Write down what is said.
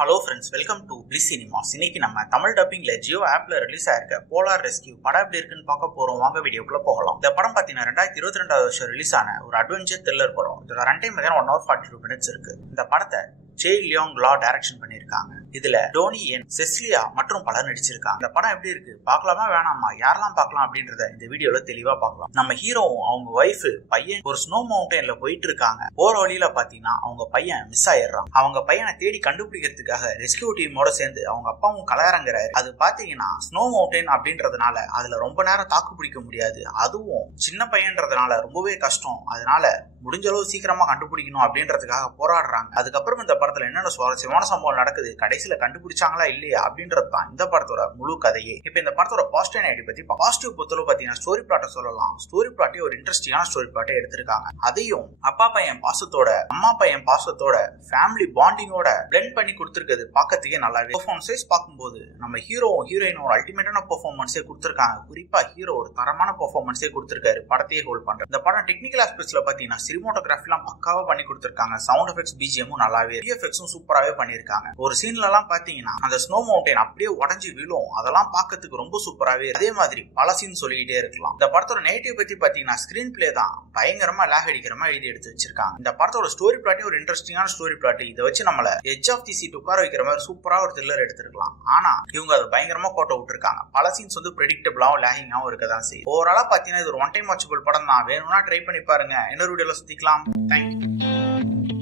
Hello friends, welcome to bliss cinemas. இன்னைக்கு நம்ம தமிழ் டப்பிங்ல ஜியோ ஆப்ல ரிலீஸ் ஆயிருக்க போலார் ரெஸ்கியூ படம் எப்படி இருக்குன்னு பார்க்க போறோம். வாங்க வீடியோக்குள்ள போகலாம். இந்த படம் பாத்தீங்கன்னா 2022 வருஷம் ரிலீஸ் ஆன ஒரு அட்வென்ச்சர் த்ரில்லர் படம். இதோட ரன் டைம் 1 hour 42 minutes இருக்கு. இந்த படத்தை ஜே லியோங் லா டைரக்ஷன் பண்ணிருக்காங்க. இதுல டோனி என், செஸ்லியா மற்றும் பலர் நடிச்சிருக்காங்க. இந்த படம் எப்படி இருக்கு, பார்க்கலாமா வேணாமா, யாரெல்லாம் பார்க்கலாம் அப்படின்றத இந்த வீடியோல தெளிவா பார்க்கலாம். நம்ம ஹீரோவும் அவங்க ஒய்ஃப் பையன் ஒரு ஸ்னோ மவுண்டன்ல போயிட்டு இருக்காங்க. போற வழியில பாத்தீங்கன்னா அவங்க பையன் மிஸ் ஆயிடுறான். அவங்க பையனை தேடி கண்டுபிடிக்கிறதுக்காக ரெஸ்கியூ டீமோட சேர்ந்து அவங்க அப்பாவும் கலயறங்குறாரு. அது பாத்தீங்கன்னா ஸ்னோ மவுண்டன் அப்படின்றதுனால அதுல ரொம்ப நேரம் தாக்கு பிடிக்க முடியாது. அதுவும் சின்ன பையன்றதுனால ரொம்பவே கஷ்டம். அதனால முடிஞ்ச அளவு சீக்கிரமா கண்டுபிடிக்கணும் அப்படின்றதுக்காக போராடுறாங்க. அதுக்கப்புறம் இந்த படத்துல என்னென்ன சுவாரஸ்யமான சம்பவம் நடக்குது, கடைசியில கண்டுபிடிச்சாங்களா இல்லையா அப்படின்றது தான் இந்த படத்தோட முழு கதையே. இப்ப இந்த படத்தோட பாசிட்டிவ் ஐடி பத்தி பாசிட்டிவ் பொறுத்தளவு பாத்தீங்கன்னா ஸ்டோரி பிளாட்டை சொல்லலாம். ஸ்டோரி பிளாட்டே ஒரு இன்ட்ரெஸ்டிங்கான ஸ்டோரி பிளாட்டை எடுத்திருக்காங்க. அதையும் அப்பா பையன் பாசத்தோட, அம்மா பையன் பாசத்தோட, ஃபேமிலி பாண்டிங்கோட பிளெண்ட் பண்ணி கொடுத்திருக்கிறது பார்க்கறதுக்கே நல்லாவே. பெர்ஃபார்மன்ஸ் வைஸ் பார்க்கும்போது நம்ம ஹீரோவும் ஹீரோயினும் ஒரு அல்டிமேட்டான பெர்ஃபார்மன்ஸே கொடுத்திருக்காங்க. குறிப்பா ஹீரோ ஒரு தரமான பெர்ஃபார்மன்ஸே கொடுத்திருக்காரு படத்தையே ஹோல்ட் பண்ற. இந்த படம் டெக்னிக்கல் ஆஸ்பெக்ட்ஸ்ல பாத்தீங்கன்னா சினிமாட்டோகிராஃபிலாம் பக்காவா பண்ணி கொடுத்திருக்காங்க. சவுண்ட் எஃபெக்ட்ஸ், பிஜிஎமும் நல்லாவே, விஎஃப்எக்ஸும் சூப்பராகவே பண்ணியிருக்காங்க. ஒரு சீன்ல எல்லாம் பாத்தீங்கன்னா அந்த ஸ்னோ மவுண்டன் அப்படியே உடஞ்சி விழும். அதெல்லாம் பார்க்கறதுக்கு ரொம்ப சூப்பராகவே. அதே மாதிரி பல சீன் சொல்லிக்கிட்டே இருக்கலாம். இந்த படத்தோட நெகட்டிவ் பத்தி பாத்தீங்கன்னா ஸ்கிரீன் பிளே தான் பயங்கரமா லேக் அடிக்கிற மாதிரி எழுதி எடுத்து வச்சிருக்காங்க. இந்த படத்தோட ஸ்டோரி பிளாட்டே ஒரு இன்ட்ரெஸ்டிங்கான ஸ்டோரி பிளாட். இதை வச்சு நம்மள எட்ஜ் ஆஃப் தி சீட் உட்கார வைக்கிற மாதிரி சூப்பரா ஒரு த்ரில்லர் எடுத்திருக்கலாம். ஆனா இவங்க அதை பயங்கரமா கோட்டை விட்டுருக்காங்க. பல சீன்ஸ் வந்து பிரெடிக்டபிளாவும் லேகிங்காவும் இருக்கதான் செய்யும். ஓவராலா பாத்தீங்கன்னா இது ஒரு ஒன் டைம் வாட்சபிள் படம் தான். வேணும்னா ட்ரை பண்ணி பாருங்க. இன்னொரு வீடியோல சுத்திக்கலாம். தேங்க்யூ.